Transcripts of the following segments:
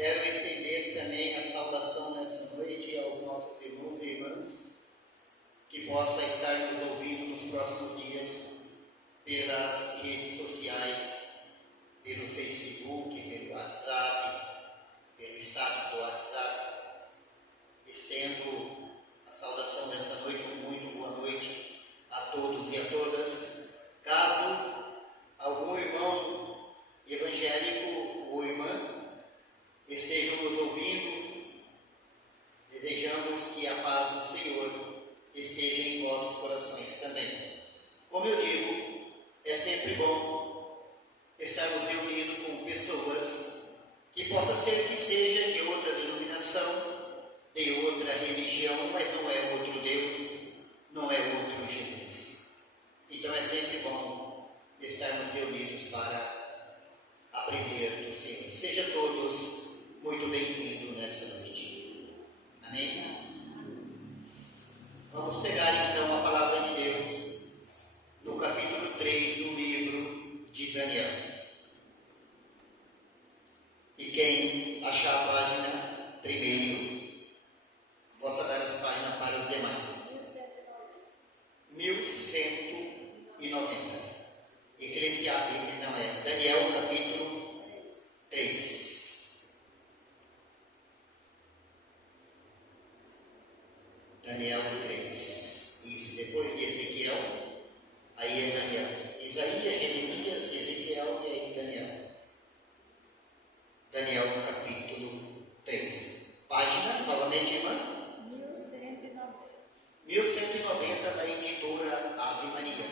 Quero estender também a saudação nessa noite aos nossos irmãos e irmãs que possam estar nos ouvindo nos próximos dias pelas redes sociais, pelo Facebook, pelo WhatsApp, pelo status do WhatsApp. Estendo a saudação nessa noite, muito boa noite a todos e a todas. Caso algum irmão evangélico ou irmã estejam nos ouvindo, desejamos que a paz do Senhor esteja em vossos corações também. Como eu digo, é sempre bom estarmos reunidos com pessoas que possa ser que seja de outra denominação, de outra religião, mas não é outro Deus, não é outro Jesus. Então é sempre bom estarmos reunidos para aprender do Senhor. Sejam todos muito bem-vindos nessa noite. Amém? Vamos pegar então a palavra de Deus no capítulo 3 do livro de Daniel. E quem achar a página primeiro, possa dar as páginas para os demais. 1190. Eclesiastes, não é, Daniel capítulo 3. Daniel 3. Isso, depois de Ezequiel, aí é Daniel. Isaías, Jeremias, Ezequiel e aí Daniel. Daniel capítulo 3. Página, novamente, irmã? 1190. 1190 da editora Ave Maria.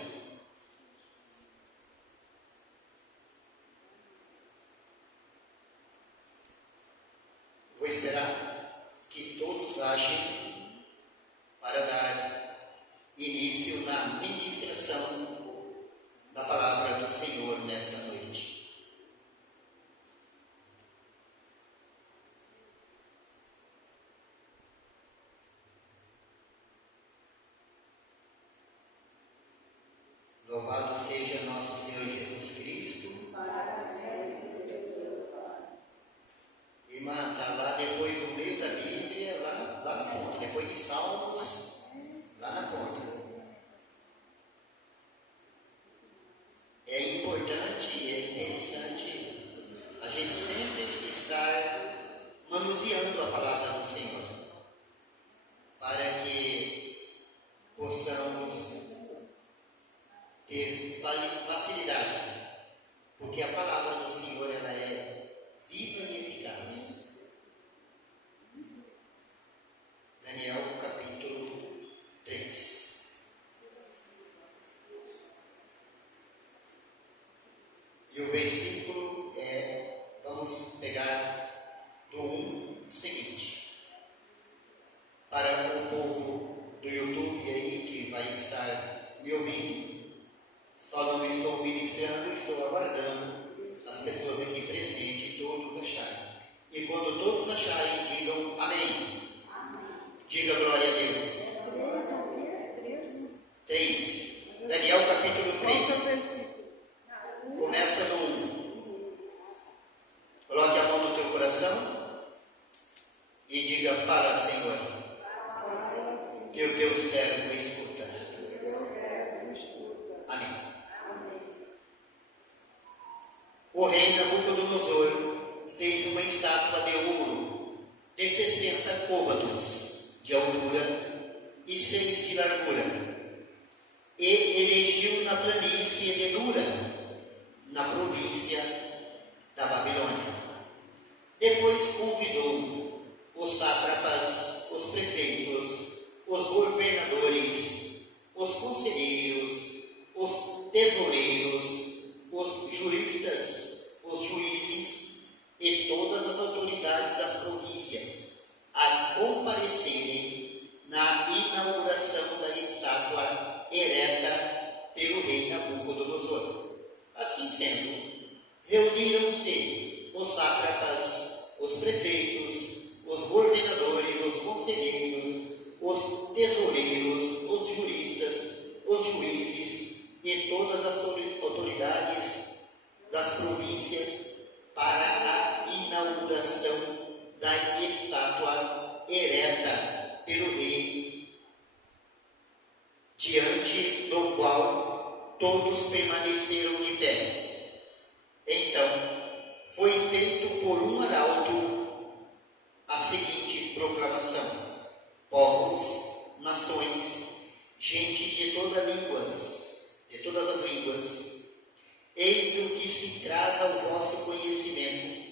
Vou esperar que todos achem para dar início na ministração da palavra do Senhor nessa noite. Louvado seja nosso Senhor Jesus Cristo. Irmã, está lá depois no meio da Bíblia, lá na ponta, depois de Salmos, lá na ponta. É importante e é interessante a gente sempre estar manuseando a palavra do Senhor, para que possamos ter facilidade, porque a palavra do Senhor ela é viva e eficaz. Daniel capítulo 3. E o versículo vamos pegar do 1 seguinte. Para o povo do YouTube aí que vai estar me ouvindo, só não estou ministrando, estou aguardando as pessoas aqui presentes, todos acharem. E quando todos acharem, digam amém. Diga glória a Deus. 3. Daniel capítulo 3. Começa no 1. Coloque a mão no teu coração e diga: fala, Senhor, que o teu servo escuta. Amém. O rei Nabucodonosor fez uma estátua de ouro de 60 côvados de altura e 6 de largura, e erigiu na planície de Dura, na província da Babilônia. Depois convidou os sátrapas, os prefeitos, os governadores, os conselheiros, os tesoureiros, os juristas, os juízes e todas as autoridades das províncias a comparecerem na inauguração da estátua ereta pelo rei Nabucodonosor. Assim sendo, reuniram-se os sátrapas, os prefeitos, os governadores, os conselheiros, os tesoureiros, os juristas, os juízes e todas as autoridades das províncias para a inauguração da estátua ereta pelo rei, diante do qual todos permaneceram de pé. Então, foi feito por um arauto a seguinte proclamação: povos, nações, gente de todas as línguas, eis o que se traz ao vosso conhecimento.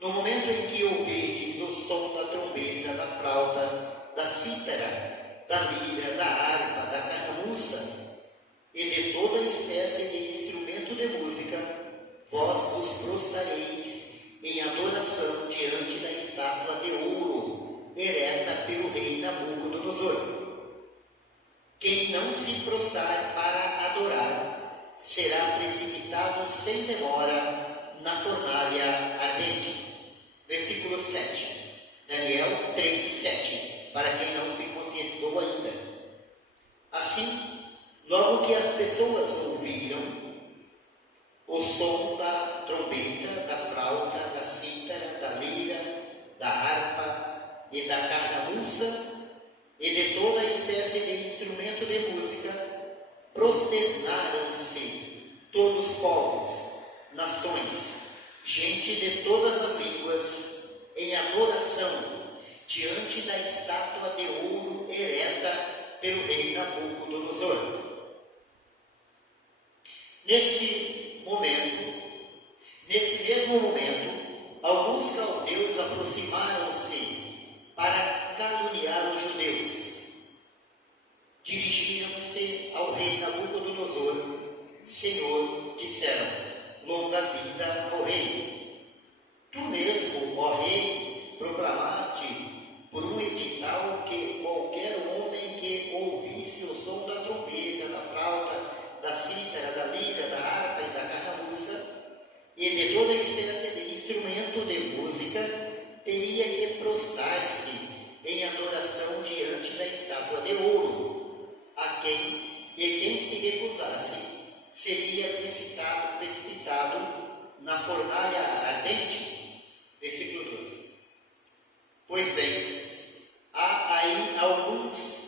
No momento em que ouvirdes o som da trombeta, da flauta, da cítara, da lira, da harpa, da caramuça e de toda espécie de instrumento de música, vós vos prostrareis em adoração diante da estátua de ouro ereta pelo rei Nabucodonosor. Quem não se prostrar para adorar será precipitado sem demora na fornalha ardente. Versículo 7. Daniel 3, 7. Para quem não se conscientizou ainda. Assim, logo que as pessoas ouviram o som da trombeta, da flauta, da cítara, da lira, da harpa e da caramuça, e de toda espécie de instrumento de música, prosternaram-se todos os povos, nações, gente de todas as línguas, em adoração diante da estátua de ouro ereta pelo rei Nabucodonosor. Nesse mesmo momento, alguns caldeus aproximaram-se para caluniar os judeus. Dirigiram-se ao rei Nabucodonosor. Senhor, disseram, longa vida ao rei. Tu mesmo, ó rei, proclamaste por um edital que qualquer homem que ouvisse o som da trombeta, da flauta, da cítara, da lira, da harpa e da caramuça, e de toda espécie de instrumento de música, teria que prostrar-se em adoração diante da estátua de ouro, quem se recusasse seria precipitado na fornalha ardente. Versículo 12. Pois bem, há aí alguns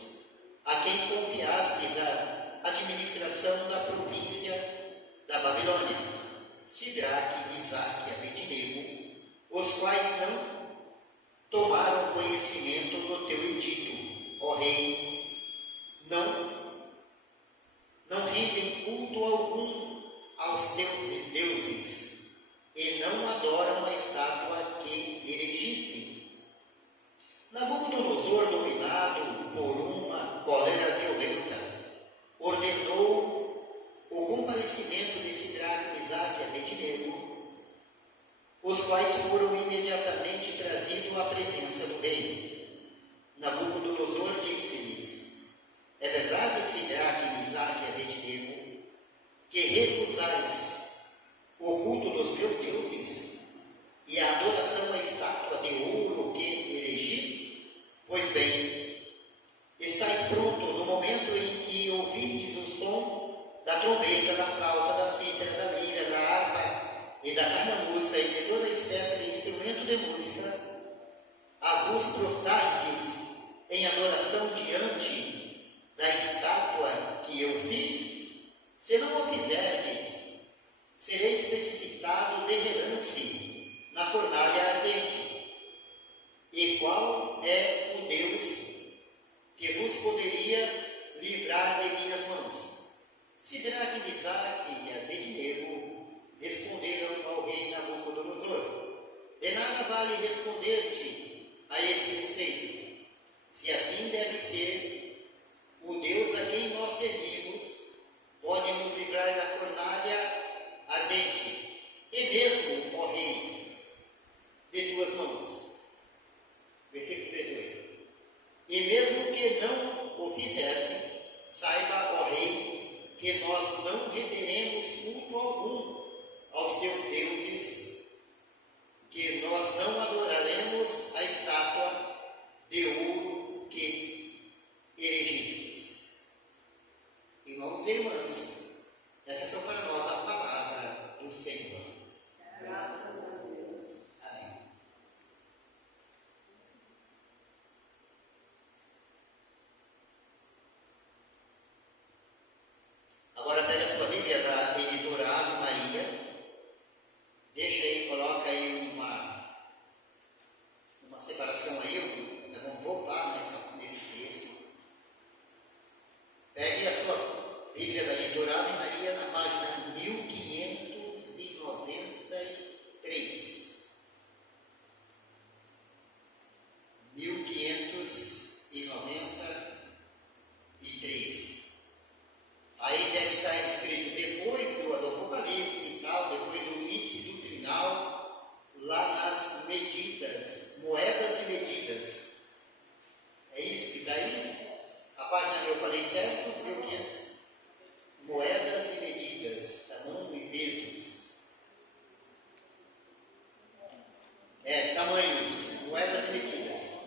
a quem confiastes a administração da província da Babilônia, Sidraque, Misaque e Abednego, os quais não tomaram conhecimento do teu edito, ó rei, não rendem culto algum aos teus deuses e não adoram a estátua que erigiste. Nabucodonosor, dominado por uma cólera violenta, ordenou o comparecimento de Sidraque, Misaque e Abednego, os quais foram imediatamente trazidos à presença do rei. Nabucodonosor disse-lhes: é verdade, Sidraque, Misaque e Abednego, que recusais o culto dos meus deuses e a adoração à estátua de ouro que erigi? Pois bem, estáis pronto no momento em que ouvirdes o som da trombeta, da flauta, da cítara, da lira, da harpa e da caramuça e de toda espécie de instrumento de música, a vos prostardes em adoração diante da estátua que eu fiz? Se não o fizerdes, sereis precipitado de relance na fornalha ardente. E qual é o Deus que vos poderia livrar de minhas mãos? Sidraque, Misaque e Abednego responderam ao rei Nabucodonosor: de nada vale responder-te a esse respeito. Se assim deve ser, o Deus a quem nós servimos pode nos livrar da fornalha ardente, e mesmo, ó rei, de tuas mãos. Versículo 18. E mesmo que não o fizesse, saiba, ó rei, que nós não renderemos culto algum aos teus deuses, que nós não adoraremos a estátua de ouro que erigistes. Irmãos e irmãs, essas são para nós a palavra do Senhor. Graças a Deus. Amém. Agora pega a sua Bíblia da editora Ave Maria, deixa aí, coloca aí uma separação aí, nós vamos voltar nesse texto. Pegue a sua Bíblia da editora Ave Maria na página 1593. 1593. Aí deve estar escrito depois do Apocalipse e tal, depois do índice doutrinal, lá nas medidas, moedas e medidas. É isso que está aí? A página que eu falei certo? 1500. Moedas e medidas, tamanho e pesos. Tamanhos, moedas e medidas.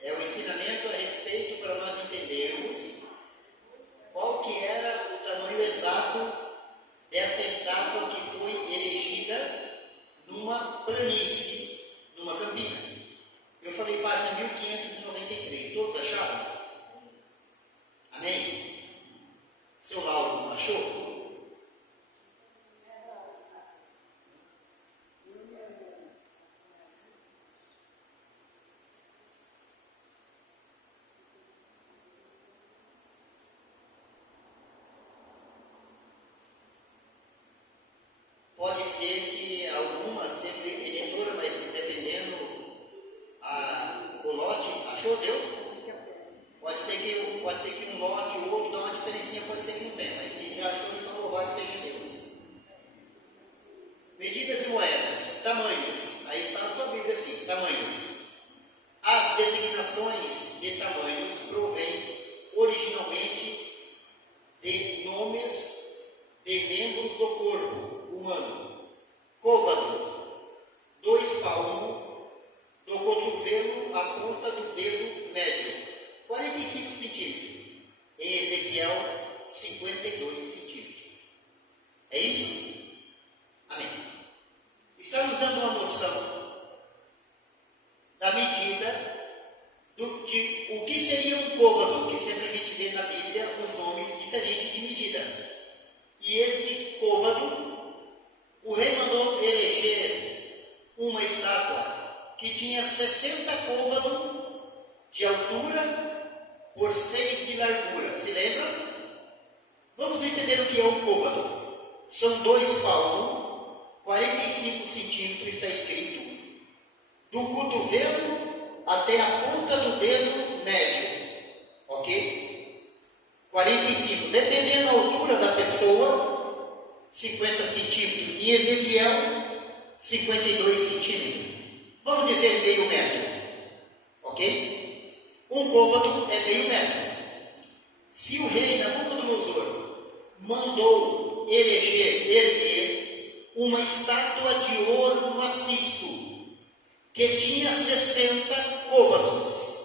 É o ensinamento a respeito para nós entendermos qual que era o tamanho exato dessa estátua que foi erigida numa planície, numa campina. Eu falei página 1593, todos acharam? Amém? Seu Lauro, achou? Pode ser que alguma seja editora, mas dependendo o lote, achou? Deu? Pode ser que um lote ou outro dá uma diferencinha, pode ser que não tenha, mas se já achou, então louvado seja Deus. Medidas e moedas, tamanhos, aí está na sua Bíblia assim, tamanhos. As designações de tamanhos provêm originalmente de nomes de membros do corpo humano. Côvado, 2 palmos, do cotovelo à ponta do dedo médio, 45 centímetros. Em Ezequiel, 52 centímetros. É isso? Amém. Está nos dando uma noção da medida de o que seria um côvado, que sempre a gente vê na Bíblia os nomes diferentes de medida. E esse côvado, o rei mandou eleger uma estátua que tinha 60 côvados de altura por 6 de largura. Se lembra? Vamos entender o que é um côvado. São 2 palmos, 45 centímetros está escrito, do cotovelo até a ponta do dedo médio. Ok? 45. Dependendo da altura da pessoa, 50 centímetros. Em Ezequiel, 52 centímetros. Vamos dizer meio metro. Ok? Um côvado é meio metro. Se o rei Nabucodonosor mandou erguer uma estátua de ouro maciço, que tinha 60 côvados,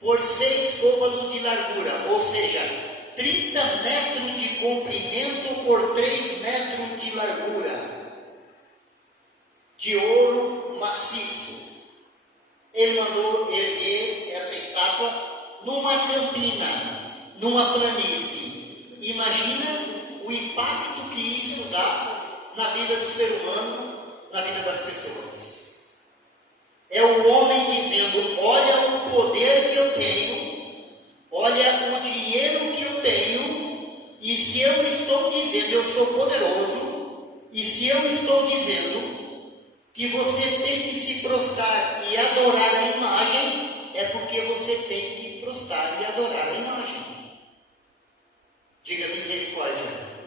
por 6 côvados de largura, ou seja, 30 metros de comprimento por 3 metros de largura, de ouro maciço. Ele mandou erguer essa estátua numa campina, numa planície. Imagina o impacto que isso dá na vida do ser humano, na vida das pessoas. É o homem dizendo: olha o poder que eu tenho, olha o dinheiro que eu tenho, e se eu estou dizendo eu sou poderoso, e se eu estou dizendo que você tem que se prostrar e adorar a imagem, é porque você tem que prostrar e adorar a imagem. Diga misericórdia.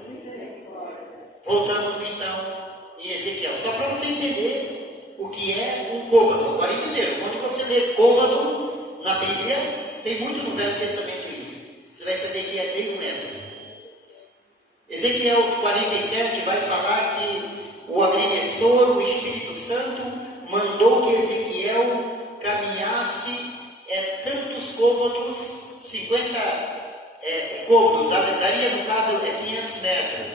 Misericórdia. Voltamos então em Ezequiel, só para você entender o que é um côvado. Agora entenderam? Quando você lê côvado na Bíblia, tem muito no Velho Testamento isso. Você vai saber que é meio metro. Ezequiel 47 vai falar que o agressor, o Espírito Santo, mandou que Ezequiel caminhasse tantos côvados, 50 côvados, daria no caso 500 metros.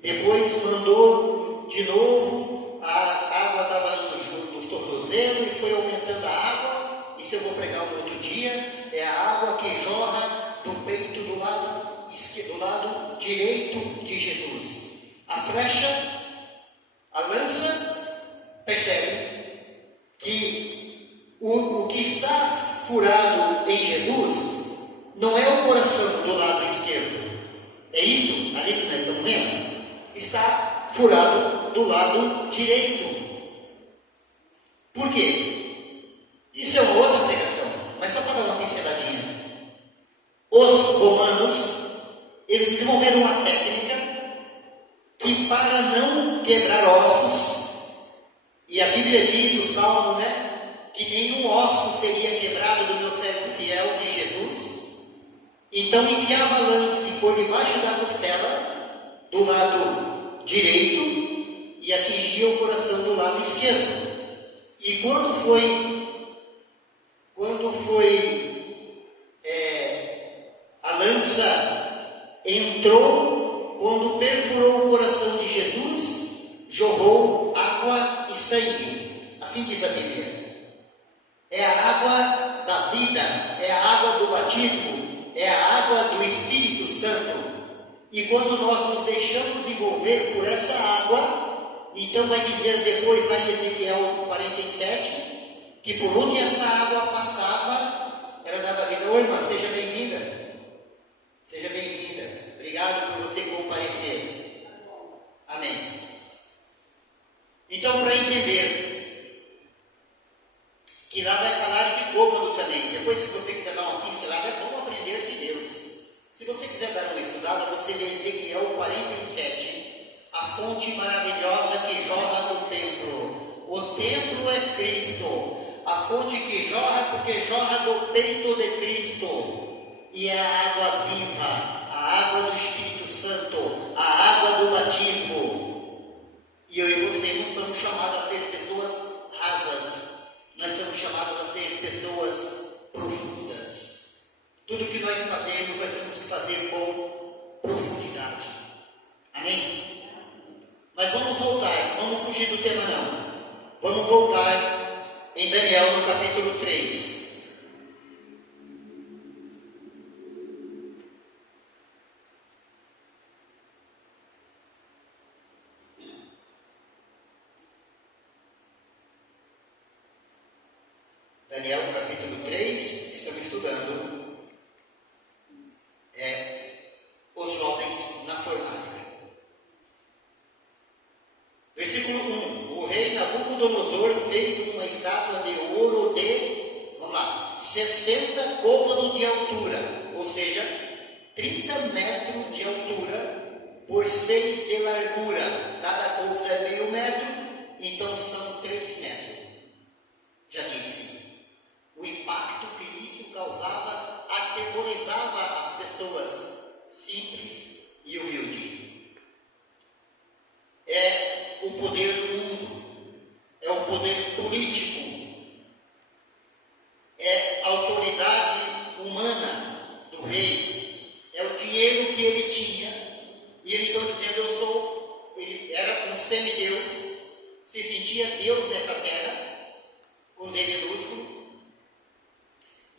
Depois mandou de novo, a água estava nos tornozelos e foi aumentando a água, isso eu vou pregar um outro dia, é a água que jorra do peito do lado direito de Jesus. A flecha, a lança, percebe que o que está furado em Jesus não é o coração do lado esquerdo. É isso ali que nós estamos vendo? Está furado do lado direito. Por quê? Isso é uma outra pregação, mas só para dar uma pinceladinha. Os romanos, eles desenvolveram uma técnica que, para não quebrar ossos, e a Bíblia diz, o Salmo, que nenhum osso seria quebrado do meu servo fiel de Jesus. Então enfiava a lance por debaixo da costela, do lado direito, e atingia o coração do lado esquerdo. E quando a lança entrou, quando perfurou o coração de Jesus, jorrou água e sangue. Assim diz a Bíblia. É a água da vida, é a água do batismo, é a água do Espírito Santo. E quando nós nos deixamos envolver por essa água, então vai dizer depois lá em Ezequiel 47, que por onde essa água passava, ela dava vida. Ô irmã, seja bem-vinda. Seja bem-vinda. Obrigado por você comparecer. Amém. Então, para entender que lá vai falar de côvado também. Depois, se você quiser dar uma pincelada, é bom aprender de Deus. Se você quiser dar uma estudada, você lê Ezequiel 47, a fonte maravilhosa que jorra do templo. O templo é Cristo. A fonte que jorra, porque jorra do peito de Cristo. E é a água viva, a água do Espírito Santo, a água do batismo. E eu e você não somos chamados a ser pessoas rasas. Nós somos chamados a ser pessoas profundas. Tudo que nós fazemos, nós temos que fazer com profundidade. Amém? Mas vamos voltar, não vamos fugir do tema não. Vamos voltar em Daniel no capítulo 3. Daniel capítulo 3, estamos estudando os jovens na fornalha. Versículo 1. O rei Nabucodonosor fez uma estátua de ouro de, 60 côvados de altura, ou seja, 30 metros de altura por 6 de largura. Cada côvado é meio metro, então são 3 metros. Já disse. O impacto que isso causava atemorizava as pessoas simples e humildes. É o poder do mundo, é o poder político, é a autoridade humana do rei, é o dinheiro que ele tinha, e ele então dizendo, ele era um semideus, se sentia Deus nessa terra, com D minúsculo.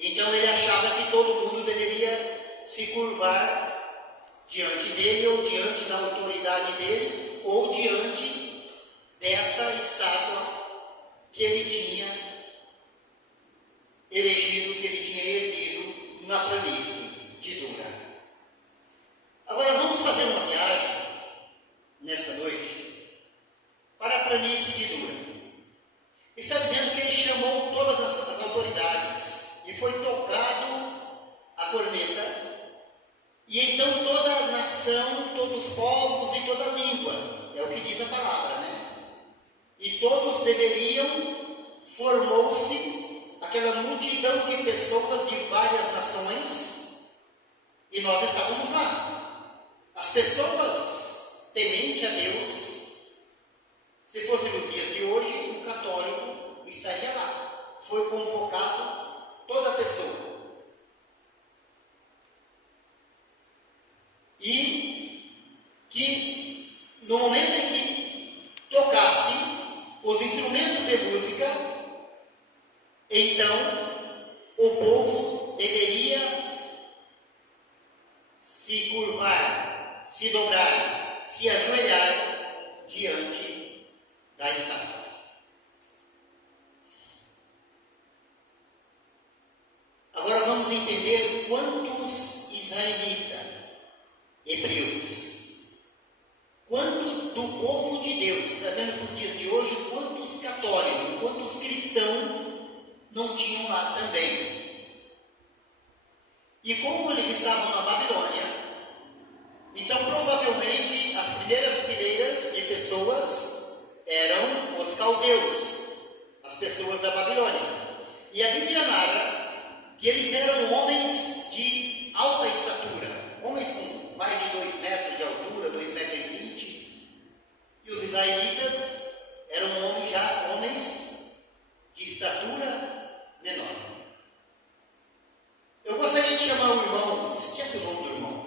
Então ele achava que todo mundo deveria se curvar diante dele, ou diante da autoridade dele, ou diante dessa estátua que ele tinha elegido, que ele tinha erguido na planície de Dura. Agora vamos fazer uma viagem nessa noite para a planície de Dura. Está dizendo que ele chamou todas as autoridades e foi tocado a corneta, e então toda a nação, todos os povos e toda a língua, é o que diz a palavra, E todos deveriam, formou-se aquela multidão de pessoas de várias nações, e nós estávamos lá. As pessoas tementes a Deus, se fosse nos dias de hoje, um católico estaria lá. Foi convocado toda pessoa. E que no momento em que tocasse os instrumentos de música, então se dobrar, se ajoelhar diante da estátua. Agora vamos entender quantos israelitas, hebreus, quanto do povo de Deus, trazendo para os dias de hoje, quantos católicos, quantos cristãos não tinham lá também. E como eles estavam na Babilônia, então provavelmente as primeiras fileiras de pessoas eram os caldeus, as pessoas da Babilônia. E a Bíblia narra que eles eram homens de alta estatura, homens com mais de 2 metros de altura, 2,20 metros. E os israelitas eram homens de estatura menor. Eu gostaria de chamar o irmão, esquece o nome do irmão.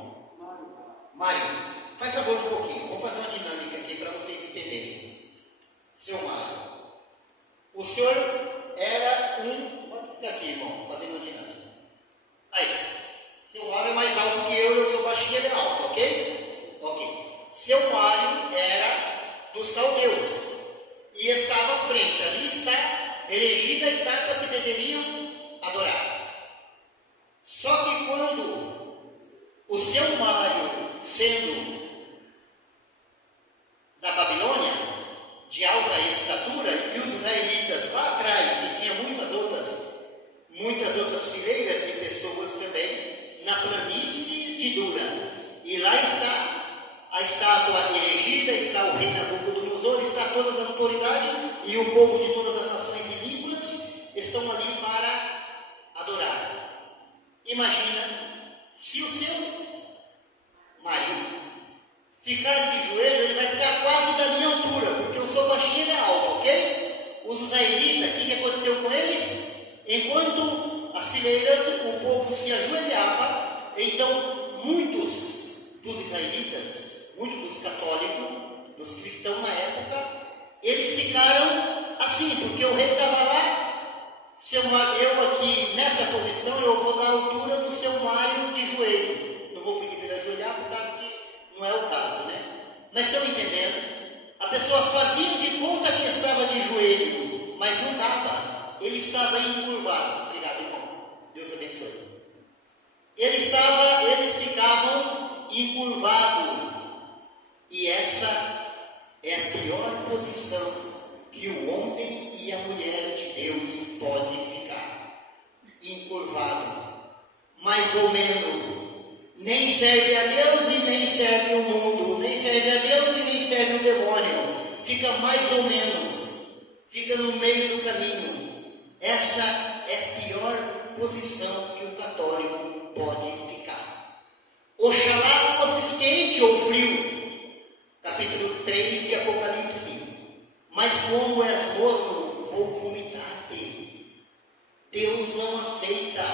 Mário, faz favor um pouquinho, vamos fazer uma dinâmica aqui para vocês entenderem. Seu Mário, o senhor era pode ficar aqui, irmão, fazendo uma dinâmica. Aí, seu Mário é mais alto que eu sou baixinho, ele é alto, ok? Ok. Seu Mário era dos caldeus e estava à frente, ali está erigida a estátua que deveriam adorar. Só que quando o seu Mário, sendo da Babilônia, de alta estatura, e os israelitas lá atrás, e tinha muitas outras fileiras de pessoas também, na planície de Dura, e lá está a estátua erigida, está o rei Nabucodonosor, está todas as autoridades, e o povo de todas as nações e línguas estão ali para adorar. Imagina, se o seu marido ficar de joelho, ele vai ficar quase da minha altura, porque eu sou baixinho e ele é alto, ok? Os israelitas, o que aconteceu com eles? Enquanto as fileiras, o povo se ajoelhava, então muitos dos israelitas, muitos dos católicos, dos cristãos na época, eles ficaram assim, porque o rei estava lá. Eu aqui nessa posição, eu vou dar a altura do seu Mário de joelho. Não vou pedir para ele ajoelhar, por causa que não é o caso, né? Mas estão entendendo? A pessoa fazia de conta que estava de joelho, mas não estava. Ele estava encurvado. Obrigado, irmão. Deus abençoe. Eles ficavam encurvados. E essa é a pior posição que o homem e a mulher de Deus podem ficar. Encurvado. Mais ou menos. Nem serve a Deus e nem serve o mundo. Nem serve a Deus e nem serve o demônio. Fica mais ou menos. Fica no meio do caminho. Essa é a pior posição que o católico pode ficar. Oxalá fosse quente ou frio. Capítulo 3 de Apocalipse. Mas como és morno, vou vomitar-te. Deus não aceita.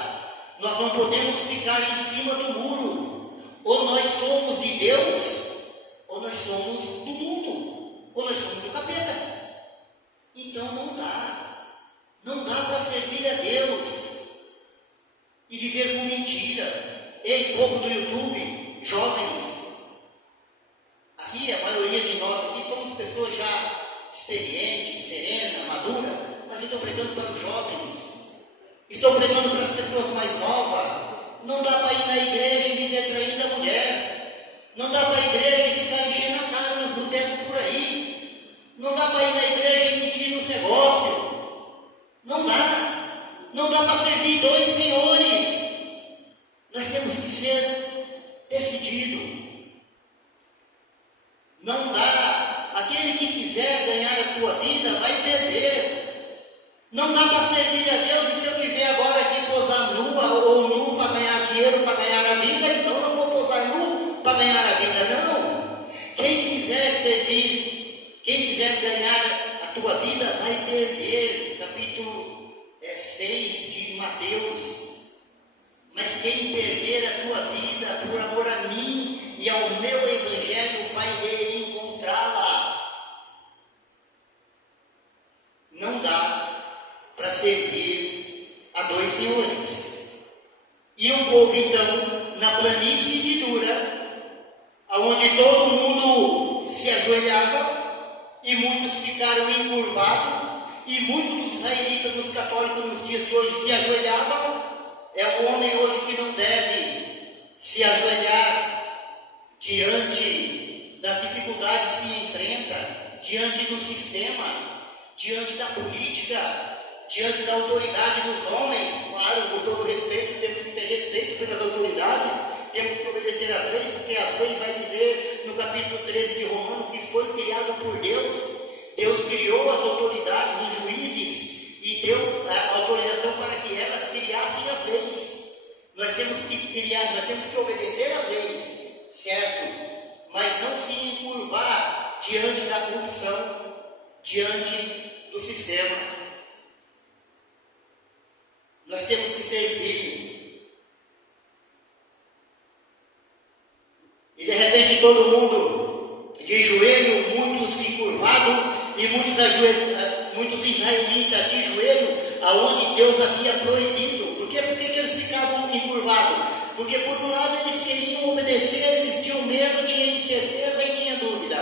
Nós não podemos ficar em cima do muro. Ou nós somos de Deus, ou nós somos do mundo, ou nós somos do capeta. Então não dá. Não dá para servir a Deus e viver com mentira. Ei, povo do YouTube, jovens. Aqui, a maioria de nós aqui somos pessoas já experientes, serenas, maduras, mas eu estou pregando para os jovens. Estou pregando para as pessoas mais novas. Não dá para ir na igreja e viver traindo a mulher. Não dá para a igreja e ficar enchendo a cara nos botecos por aí. Não dá para ir na igreja e mentir nos negócios. Não dá. Não dá para servir 2 senhores. Nós temos que ser decididos. Não dá. Aquele que quiser ganhar a tua vida vai perder. Não dá para servir a Deus e se eu tiver agora que posar nua ou nu para ganhar dinheiro, para ganhar a vida, então eu vou posar nu para ganhar a vida. Não. Quem quiser servir, quem quiser ganhar a tua vida vai perder. Capítulo 6 de Mateus. Mas quem perder a tua vida por amor a mim e ao meu evangelho vai reencontrá-la. Não dá para servir a 2 senhores. E o povo então, na planície de Dura, onde todo mundo se ajoelhava e muitos ficaram encurvados, e muitos dos israelitas, dos católicos nos dias de hoje se ajoelhavam. É um homem hoje que não deve se ajoelhar diante das dificuldades que enfrenta, diante do sistema, diante da política, diante da autoridade dos homens. Claro, com todo respeito, temos que ter respeito pelas autoridades, temos que obedecer às leis, porque as leis vai dizer no capítulo 13 de Romanos que foi criado por Deus. Deus criou as autoridades, os juízes, e deu a autorização para que elas criassem as leis. Nós temos que obedecer às leis, certo? Mas não se encurvar diante da corrupção, diante do sistema. Nós temos que ser firmes. E de repente todo mundo de joelho, muitos se curvados, e muitos israelitas de joelho, aonde Deus havia proibido. Por que eles ficavam encurvados? Porque por um lado eles queriam obedecer, eles tinham medo, tinham incerteza e tinham dúvida.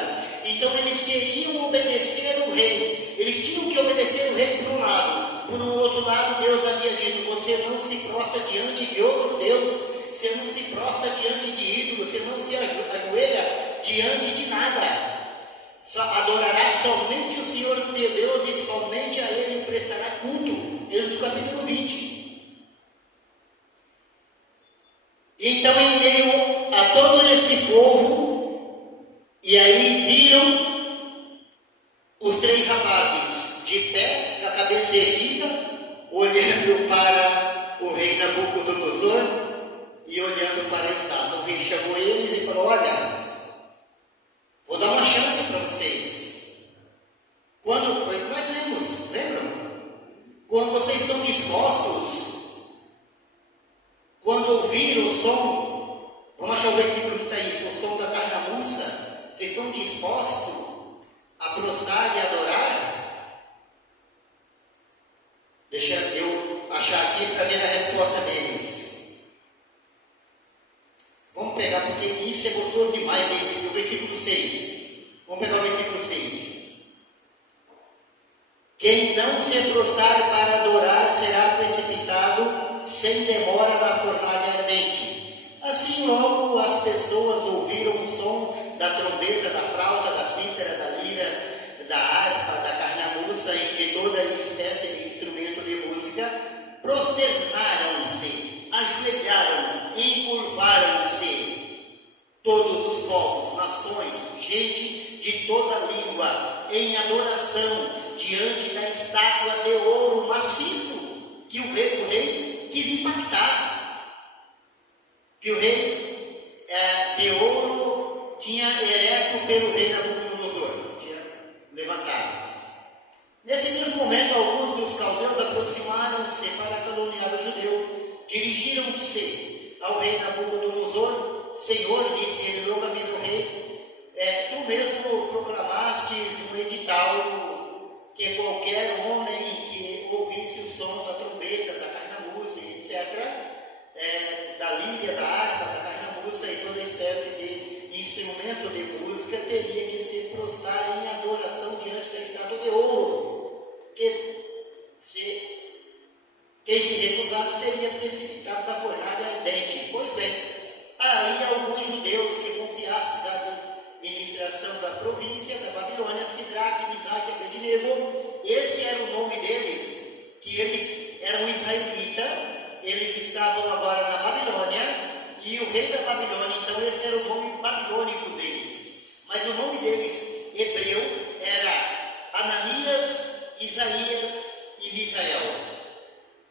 Então eles queriam obedecer o rei. Eles tinham que obedecer o rei por um lado. Por um outro lado, Deus havia dito: você não se prostra diante de outro Deus, você não se prostra diante de ídolos, você não se ajoelha diante de nada. Adorarás somente o Senhor teu Deus e somente a Ele prestará culto. Êxodo capítulo 20. Então, em meio a todo esse povo, e aí viram os 3 rapazes de pé, com a cabeça erguida, olhando para o rei Nabucodonosor e olhando para a estátua. O rei chamou eles e falou: olha, vou dar uma chance para vocês. Quando foi que nós lemos? Lembram? Quando vocês estão dispostos, quando ouviram o som, vamos achar o versículo que está isso, o som da carnamuça, vocês estão dispostos a prostrar e adorar? Deixa eu achar aqui para ver a resposta deles. Vamos pegar, porque isso é gostoso demais, o versículo 6. Vamos pegar o versículo 6. Quem não se prostrar para adorar será precipitado sem demora na fornalha ardente. Assim logo as pessoas ouviram o som da trombeta, da flauta, da cítara, da lira, da harpa, da carnamuça e de toda espécie de instrumento de música, prosternaram-se, ajoelharam, encurvaram-se, todos os povos, nações, gente de toda língua, em adoração, diante da estátua de ouro maciço, que o rei quis impactar, que o rei de ouro tinha ereto pelo rei Nabucodonosor, tinha levantado. Nesse mesmo momento, alguns dos caldeus aproximaram-se para caluniar os judeus, dirigiram-se ao rei Nabucodonosor. Senhor, disse ele, longa vida ao rei, tu mesmo proclamastes um edital que qualquer homem que ouvisse o som da trombeta, da carnamuça, etc., da líria, da harpa, da carnamuça e toda espécie de instrumento de música, teria que se prostrar em adoração diante da estátua de ouro, quem se recusasse seria precipitado da fornalha ardente. Pois bem, aí alguns judeus que confiastes à administração da província da Babilônia, Sidraque, Misaque e Abednego, esse era o nome deles, que eles eram israelitas, eles estavam agora na Babilônia, e o rei da Babilônia, então esse era o nome babilônico deles, mas o nome deles, hebreu, era Ananias, Isaías e Misael.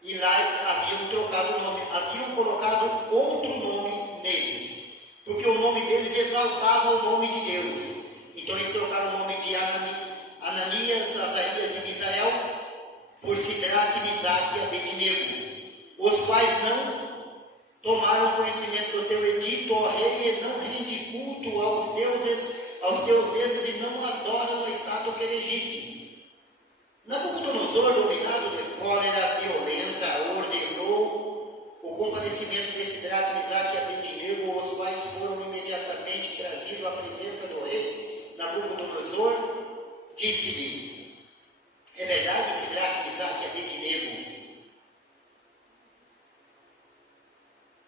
E lá haviam trocado o nome, haviam colocado outro nome neles, porque o nome deles exaltava o nome de Deus. Então eles trocaram o nome de Ananias, Azarias e Misael por Sidraque, Misaque e Abednego, os quais não tomaram conhecimento do teu edito, ó rei, e não rende culto aos teus deuses e não adoram a estátua que erigiste. Nabucodonosor, dominado de cólera violenta, ordenou o comparecimento de Sidraque, Misaque e Abednego, os quais foram imediatamente trazidos à presença do rei Nabucodonosor, disse-lhe: é verdade, Sidraque, Misaque e Abednego,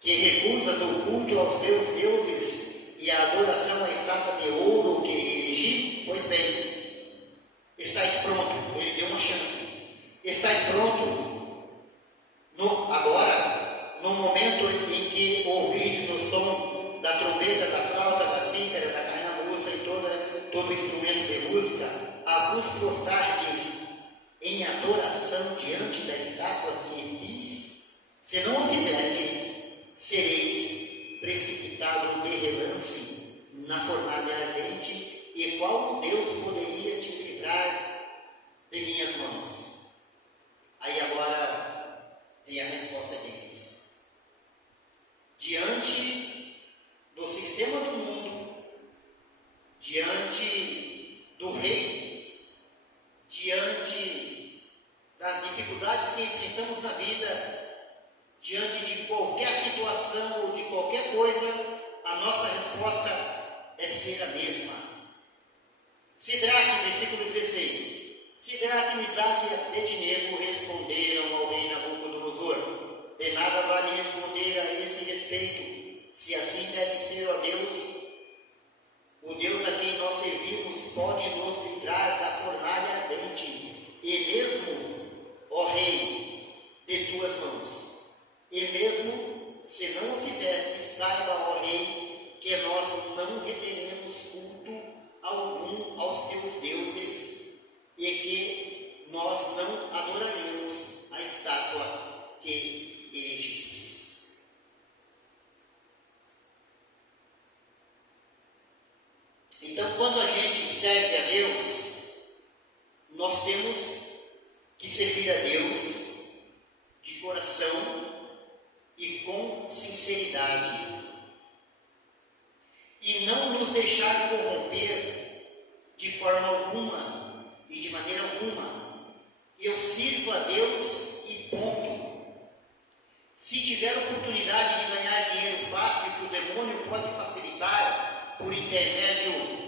que recusas o culto aos meus deuses e a adoração à estátua de ouro que erigi? Pois bem, estáis pronto. Ele deu uma chance. Estáis pronto agora, no momento em que ouvides o som da trombeta, da flauta, da cítara, da carnabuça e todo instrumento de música, a vos prostardes em adoração diante da estátua que fiz? Se não o fizerdes, sereis precipitado de relance na fornalha ardente, e qual Deus poderia te livrar de minhas mãos? Aí agora tem a resposta deles. Diante do sistema do mundo, diante do rei, diante das dificuldades que enfrentamos na vida, diante de qualquer situação ou de qualquer coisa, a nossa resposta deve ser a mesma. Sidraque, versículo 16. Sidraque, Misaque e Abednego responderam ao rei Nabucodonosor: de nada vale responder a esse respeito, se assim deve ser, ó Deus. O Deus a quem nós servimos pode nos livrar da fornalha ardente, e mesmo, ó rei, de tuas mãos. E mesmo se não o fizerdes, saiba, ó rei, que nós não reteremos culto algum aos teus deuses, e que nós não adoraremos a estátua que erigistes. Então, quando a gente serve a Deus, nós temos que servir a Deus de coração e com sinceridade, e não nos deixar corromper de forma alguma e de maneira alguma. Eu sirvo a Deus e ponto. Se tiver oportunidade de ganhar dinheiro fácil, que o demônio pode facilitar por intermédio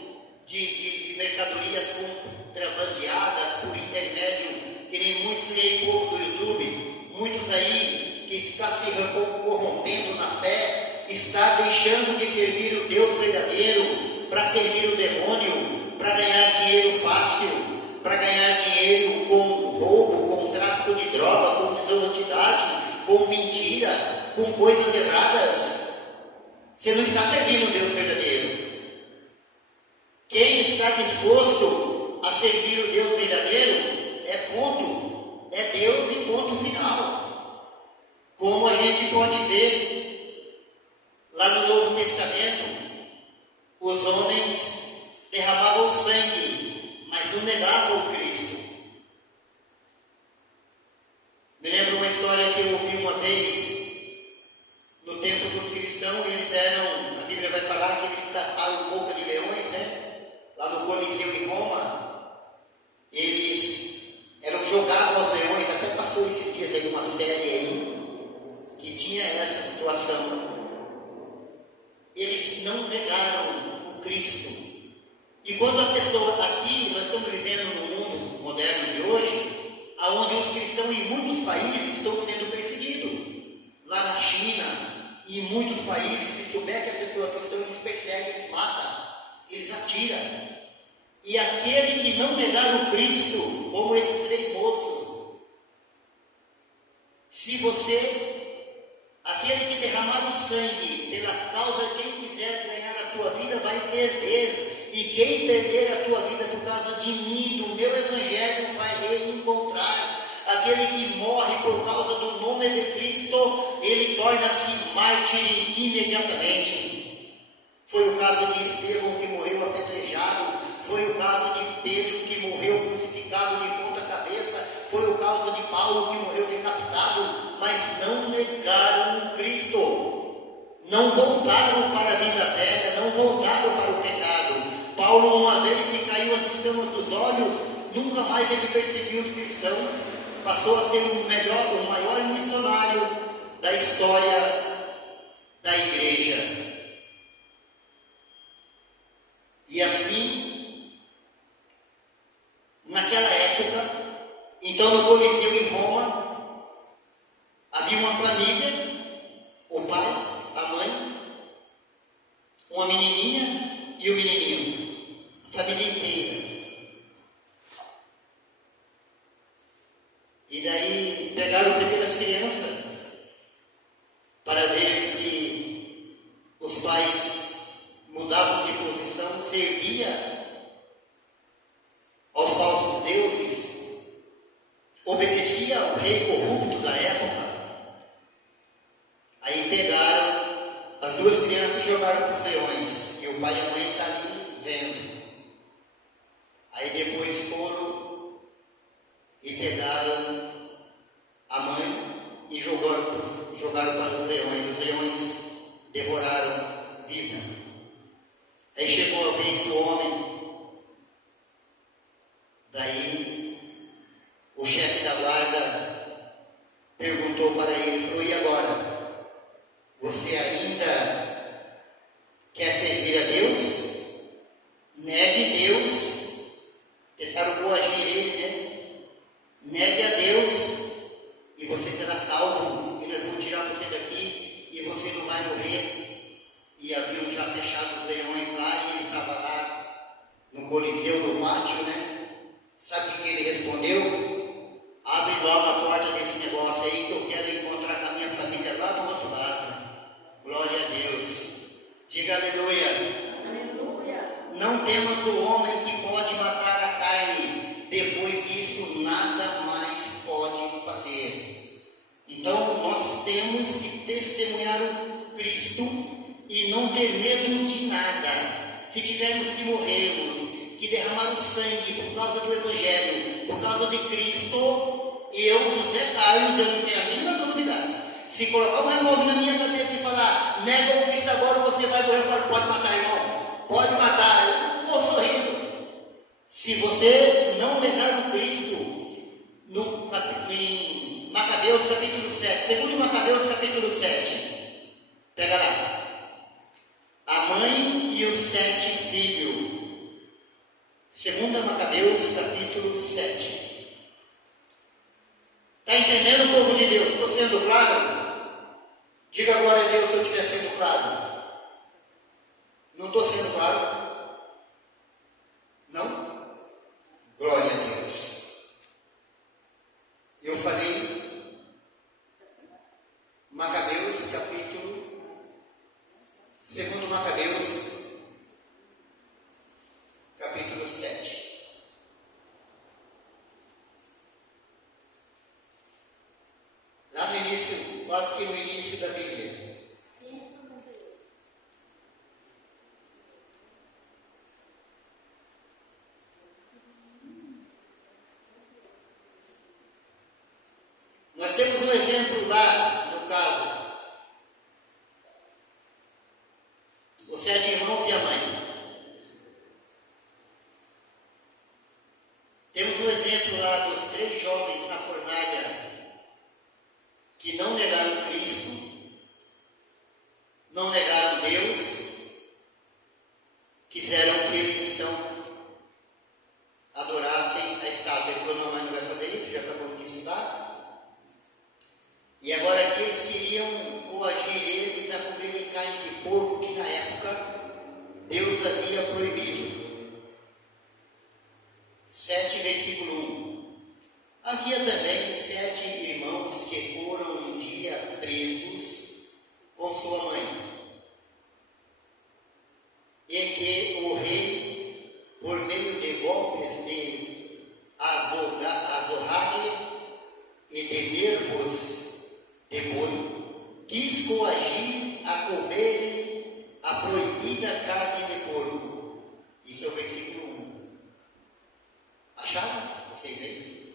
de mercadorias contrabandeadas, por intermédio, que nem muitos aí, povo do YouTube, muitos aí que está se corrompendo na fé, está deixando de servir o Deus verdadeiro para servir o demônio, para ganhar dinheiro fácil, para ganhar dinheiro com roubo, com tráfico de droga, com desonestidade, com mentira, com coisas erradas. Você não está servindo o Deus verdadeiro. Quem está disposto a servir o Deus verdadeiro é ponto, é Deus e ponto final. Como a gente pode ver lá no Novo Testamento, os homens derramavam sangue, mas não negavam o Cristo. Me lembro uma história que eu ouvi uma vez, no tempo dos cristãos, eles eram, a Bíblia vai falar que eles trataram boca de leões, né? Lá no Coliseu em Roma, eles eram jogados aos leões. Até passou esses dias aí uma série aí, que tinha essa situação. Eles não negaram o Cristo. E quando a pessoa, aqui nós estamos vivendo no mundo moderno de hoje, onde os cristãos em muitos países estão sendo perseguidos. Lá na China, e em muitos países, se souber que a pessoa é cristã, eles perseguem, eles matam, eles atiram. E aquele que não negar o Cristo, como esses três moços, se você, aquele que derramar o sangue pela causa de quem quiser ganhar a tua vida, vai perder. E quem perder a tua vida por causa de mim, do meu evangelho, vai reencontrar. Aquele que morre por causa do nome de Cristo, ele torna-se mártir imediatamente. Foi o caso de Estevão, que morreu apedrejado. Foi o caso de Pedro, que morreu crucificado de ponta cabeça. Foi o caso de Paulo, que morreu decapitado. Mas não negaram o Cristo. Não voltaram para a vida velha, não voltaram para o pecado. Paulo, uma vez que caiu as escamas dos olhos, nunca mais ele perseguiu os cristãos. Passou a ser o maior missionário da história da igreja. E assim, naquela época, então no Coliseu em Roma, havia uma família, o pai, a mãe, uma menininha e o menininho, a família inteira. E daí pegaram primeiro as crianças para ver se os pais mudavam de posição, servia aos falsos deuses, obedecia ao rei corrupto da época. Aí pegaram as duas crianças e jogaram para os leões, e o pai e a mãe estão ali vendo. Aí depois foram e pegaram a mãe e jogaram para os leões devoraram viva. Aí chegou a vez do homem, daí o chefe da guarda perguntou para ele, falou, e agora? Você ainda quer servir a Deus? Negue Deus. Tentaram coagir ele, né? Negue a Deus e você será salvo, e nós vamos tirar você daqui e você não vai morrer. E haviam já fechado os leões lá e ele estava lá no Coliseu, no pátio, né? Sabe o que ele respondeu? Abre logo a porta desse negócio aí que eu quero encontrar com a minha família lá do outro lado. Glória a Deus. Diga aleluia. Aleluia. Não temos o homem que pode matar a carne. Depois disso, nada mais pode fazer. Então, nós temos que testemunhar o Cristo e não ter medo de nada. Se tivermos que morrermos, que derramar o sangue por causa do Evangelho, por causa de Cristo, eu, José Carlos, eu não tenho a mínima dúvida. Se colocar um revólver na minha cabeça e falar, nega o Cristo agora, você vai morrer, eu falo, pode matar, irmão. Pode matar, eu vou sorrindo. Se você não negar o Cristo, em Macabeus capítulo 7, segundo Macabeus capítulo 7, pega lá, a mãe e os 7 filhos, segunda Macabeus capítulo 7, está entendendo, povo de Deus? Estou sendo claro? Diga glória a Deus se eu estiver sendo claro. Não estou sendo claro? Não? Glória a Deus. Eu falei Macabeus capítulo, segundo Macabeus capítulo 7. Lá no início, quase que no início da Bíblia. Nós temos um exemplo lá, no caso, os 7 irmãos e a mãe. Temos um exemplo lá dos 3 jovens na fornalha que não negaram Cristo, não negaram Deus, quiseram que eles então adorassem a estátua. Ele falou, não, mas não vai fazer isso, já acabou de estudar. E agora que eles queriam coagir eles a comerem carne de porco, que na época Deus havia proibido. 7, versículo 1. Havia também 7 irmãos que foram um dia presos com sua mãe, e que o rei, por meio de golpes de azorrague e de nervos de boi, quis coagir a comerem a proibida carne de porco. Isso é o versículo 1. Acharam? Vocês veem?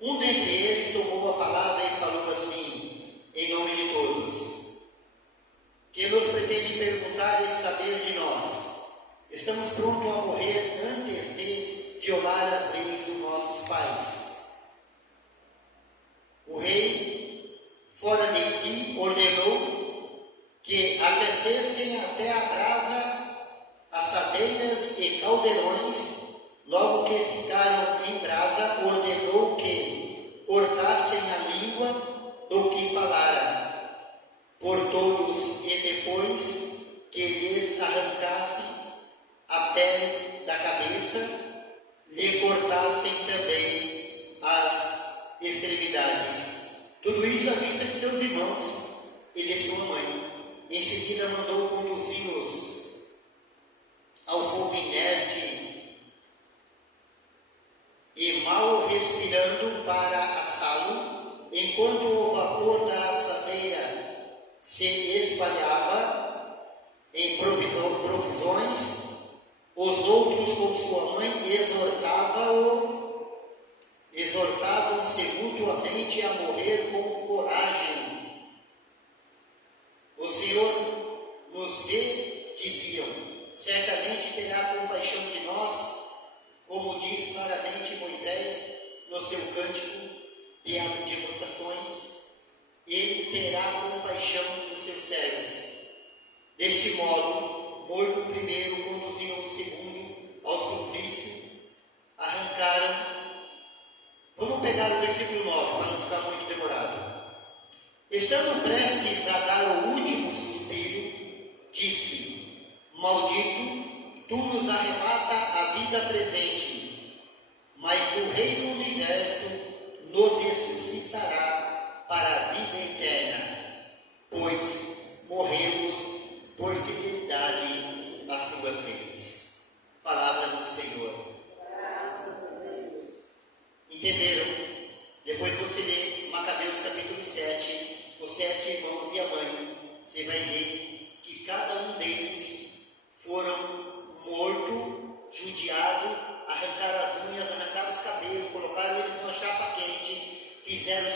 Um dentre eles tomou a palavra e falou assim, em nome de todos, que nos pretende perguntar e saber de nós. Estamos prontos a morrer antes de violar as leis dos nossos pais. O rei, fora de si, ordenou que aquecessem até a brasa caldeirões, logo que ficaram em brasa, ordenou que cortassem a língua do que falara por todos, e depois que lhes arrancasse a pele da cabeça, lhe cortassem também as extremidades. Tudo isso à vista de seus irmãos e de sua mãe. Em seguida mandou conduzi-los ao fogo inerte e, mal respirando, para assá-lo, enquanto o vapor da assadeira se espalhava em provisões, os outros com sua mãe exortavam-se mutuamente a morrer com coragem. O Senhor nos vê, diziam, certamente terá compaixão de nós, como diz claramente Moisés no seu cântico de demonstrações. Ele terá compaixão dos seus servos. Deste modo, morto o primeiro, conduziram o segundo ao suplício, arrancaram. Vamos pegar o versículo 9, para não ficar muito demorado. Estando prestes a dar o último suspiro, disse: Maldito, tu nos arrebata a vida presente, mas o Rei do Universo nos ressuscitará para a vida eterna, pois morremos por fidelidade às suas leis. Palavra do Senhor. Graças a Deus. Entenderam? Depois você lê Macabeus capítulo 7, os 7 irmãos e a mãe. Você vai ver que cada um deles foram mortos, judiados, arrancaram as unhas, arrancaram os cabelos, colocaram eles numa chapa quente,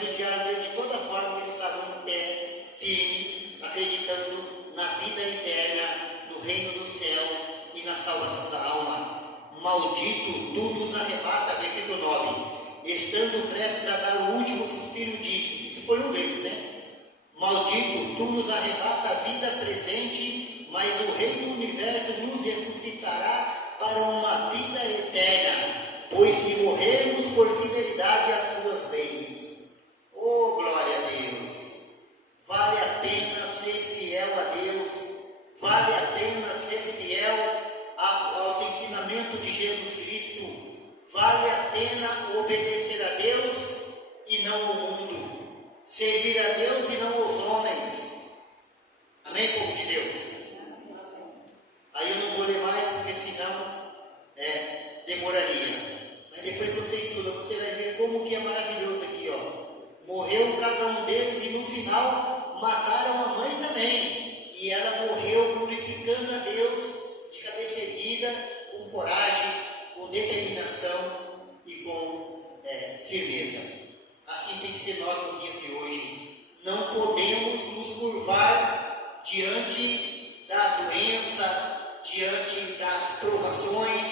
judiaram eles de toda forma, eles estavam em pé, firme, acreditando na vida eterna, no reino do céu e na salvação da alma. Maldito, tu nos arrebata, versículo 9. Estando prestes a dar o último suspiro, disse, isso foi um deles, né? Maldito, tu nos arrebata a vida presente, mas o Rei do Universo nos ressuscitará para uma vida eterna, pois se morrermos por fidelidade às suas leis. Oh, glória a Deus! Vale a pena ser fiel a Deus, vale a pena ser fiel aos ensinamentos de Jesus Cristo, vale a pena obedecer a Deus e não ao mundo, servir a Deus e não aos homens. Amém, povo de Deus? Aí eu não vou ler mais, porque senão demoraria. Mas depois você estuda, você vai ver como que é maravilhoso aqui, ó. Morreu cada um deles e no final mataram a mãe também. E ela morreu glorificando a Deus, de cabeça erguida, com coragem, com determinação e com firmeza. Assim tem que ser nós no dia de hoje. Não podemos nos curvar diante da doença, diante das provações,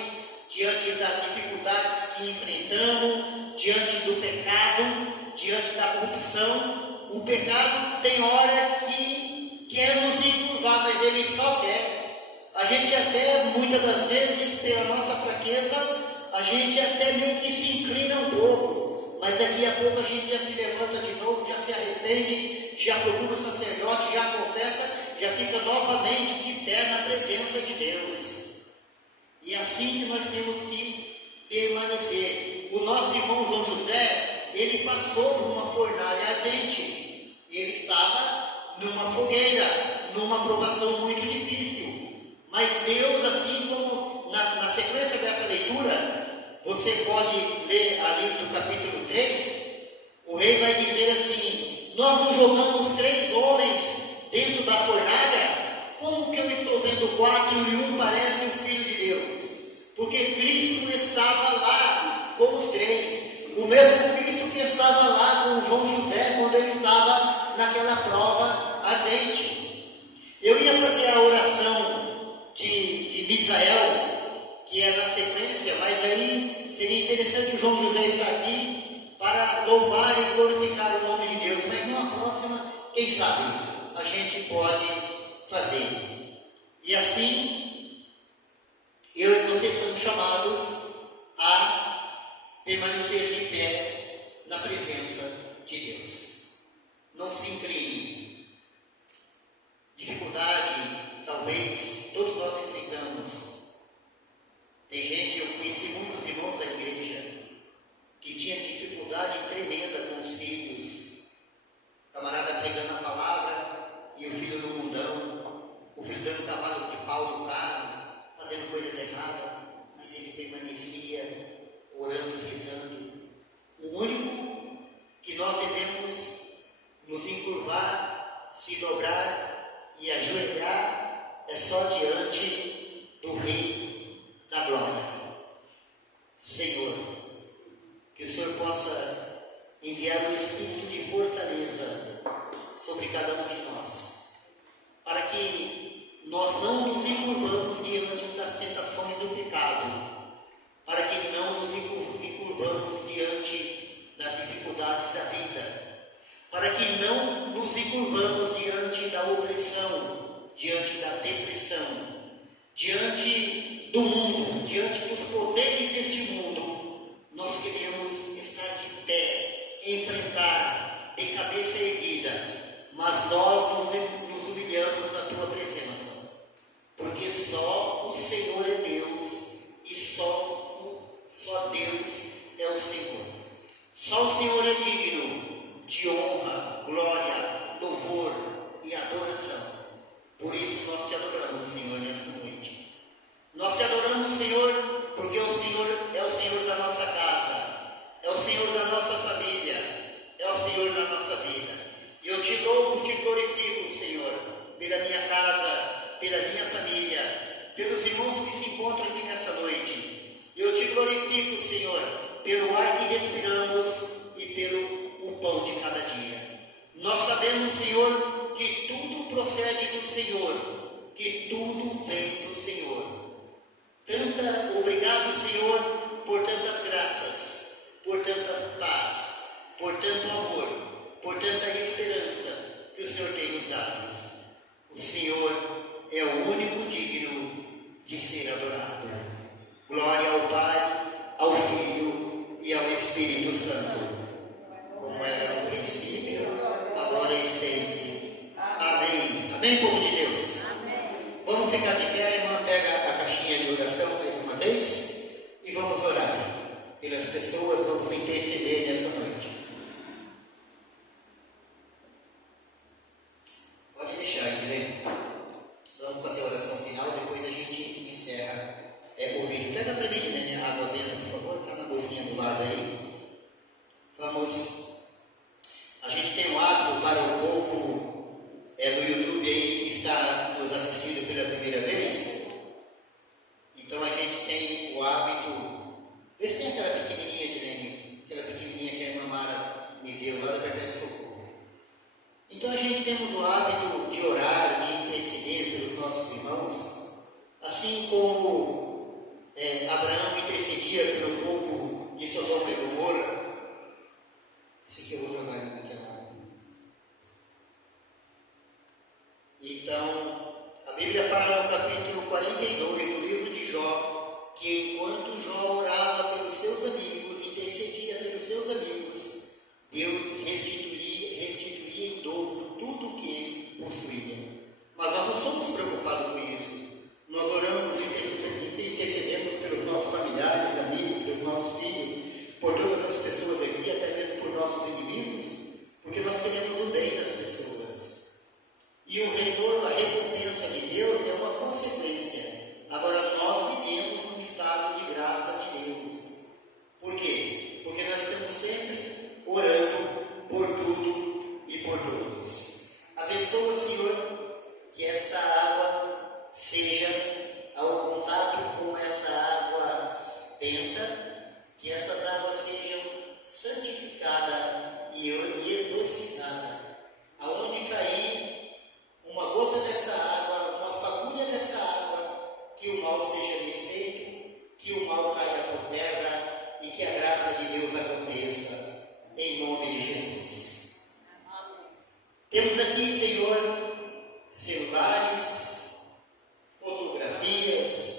diante das dificuldades que enfrentamos, diante do pecado, diante da corrupção. O pecado tem hora que quer nos encurvar, mas ele só quer. A gente até, muitas das vezes, pela nossa fraqueza, a gente até meio que se inclina um pouco, mas daqui a pouco a gente já se levanta de novo, já se arrepende, já procura o sacerdote, já confessa, já fica novamente de pé na presença de Deus. E assim que nós temos que permanecer. O nosso irmão João José, ele passou por uma fornalha ardente, ele estava numa fogueira, numa provação muito difícil, mas Deus, assim como na sequência dessa leitura, você pode ler ali do capítulo 3, o rei vai dizer assim: nós não jogamos 3 homens dentro da fornalha? Como que eu estou vendo 4 e um parece o Filho de Deus? Porque Cristo estava lá com os 3, o mesmo Cristo que estava lá com João José quando ele estava naquela prova ardente. Eu ia fazer a oração de Misael, que é na sequência, mas aí seria interessante o João José estar aqui para louvar e glorificar o nome de Deus, mas numa próxima, quem sabe, a gente pode fazer. E assim, eu e vocês chamados a permanecer de pé na presença de Deus. Não se incline. Dificuldade, talvez, todos nós enfrentamos. Tem gente, eu conheci muitos irmãos da igreja que tinha dificuldade tremenda com os filhos. Camarada pregando a palavra e o filho no mundão, o filho dando cavalo de pau no carro, fazendo coisas erradas, mas ele permanecia orando, rezando. O único que nós devemos nos encurvar, se dobrar e ajoelhar é só diante do Rei da Glória. Senhor, que o Senhor possa enviar um espírito de fortaleza sobre cada um de nós, para que nós não nos encurvamos diante das tentações do pecado, para que não nos encurvamos diante das dificuldades da vida, para que não nos encurvamos diante da opressão, diante da depressão, diante do mundo, diante dos poderes deste mundo. Nós queremos estar de pé, enfrentar, de cabeça erguida, mas nós nos humilhamos na Tua presença, porque só o Senhor é Deus e só Deus é o Senhor. Só o Senhor é digno de honra, glória, louvor e adoração. Por isso nós te adoramos, Senhor, nessa noite. Nós te adoramos, Senhor, porque o Senhor é o Senhor da nossa casa, é o Senhor da nossa família, é o Senhor da nossa vida. E eu te louvo, te glorifico, Senhor, pela minha casa, pela minha família, pelos irmãos que se encontram aqui nessa noite. Eu te glorifico, Senhor, pelo ar que respiramos e pelo o pão de cada dia. Nós sabemos, Senhor, que tudo procede do Senhor, que tudo vem do Senhor. Obrigado, Senhor, por tantas graças, por tanta paz, por tanto amor, por tanta esperança que o Senhor tem nos dado. O Senhor é o único digno de ser adorado. Glória ao Pai, ao Filho e ao Espírito Santo, como era no princípio, agora e sempre. Amém. Amém, povo de Deus? Amém. Vamos ficar de pé, a irmã pega a caixinha de oração mais uma vez e vamos orar pelas pessoas, vamos interceder nessa noite. Pode deixar, Edilene. Vamos fazer a oração final, depois a gente encerra o vídeo. Pega para mim, Edilene, a água benta, por favor, está na bolsinha do lado aí. Vamos. A gente tem um hábito para o povo do YouTube aí que está nos assistindo pela primeira vez. Então a gente tem o hábito. Vê se tem aquela pequenininha, Edilene, aquela pequenininha que a irmã Mara me deu lá da Perpétua Socorro. Então a gente temos o hábito de orar, de interceder pelos nossos irmãos, assim como Abraão intercedia pelo povo de Sodoma e Gomorra. Esse que eu vou jogar ali naquela água. Então, a Bíblia fala no capítulo 42 do livro de Jó, que enquanto Jó orava pelos seus amigos, intercedia pelos seus amigos, Deus restituía em dobro tudo o que ele possuía. Mas nós não somos preocupados com isso. Nós oramos e intercedemos pelos nossos familiares, amigos, pelos nossos filhos, por todas as pessoas aqui, até mesmo por nossos inimigos, porque nós queremos o bem das pessoas. E o retorno, a recompensa de Deus é uma consequência. Agora, nós vivemos num estado de graça de Deus. Por quê? Porque nós estamos sempre orando por tudo e por todos. Abençoa, Senhor, que essa água seja, ao contato com essa água benta, que essas águas sejam santificadas e exorcizadas. Aonde cair uma gota dessa água, uma fagulha dessa água, que o mal seja desfeito, que o mal caia por terra e que a graça de Deus aconteça, em nome de Jesus. Temos aqui, Senhor, celulares, fotografias,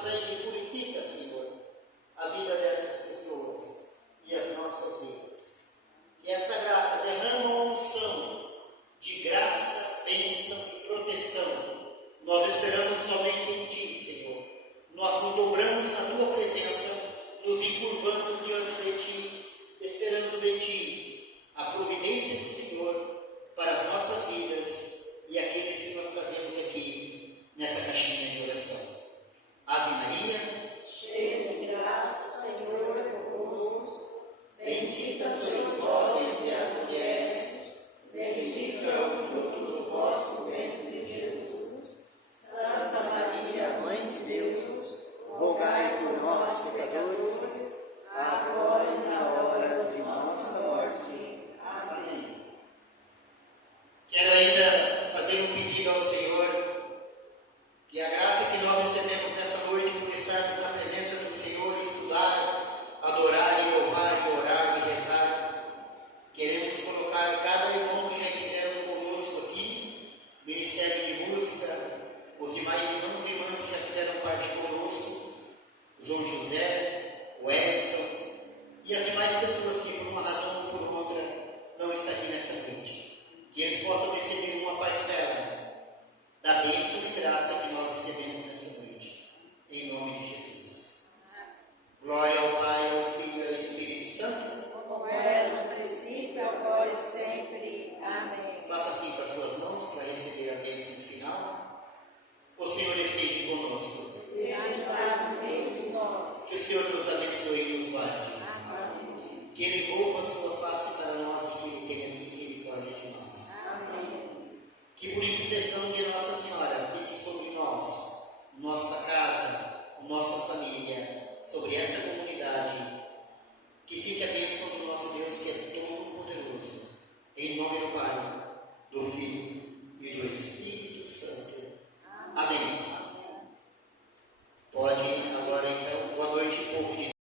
sangue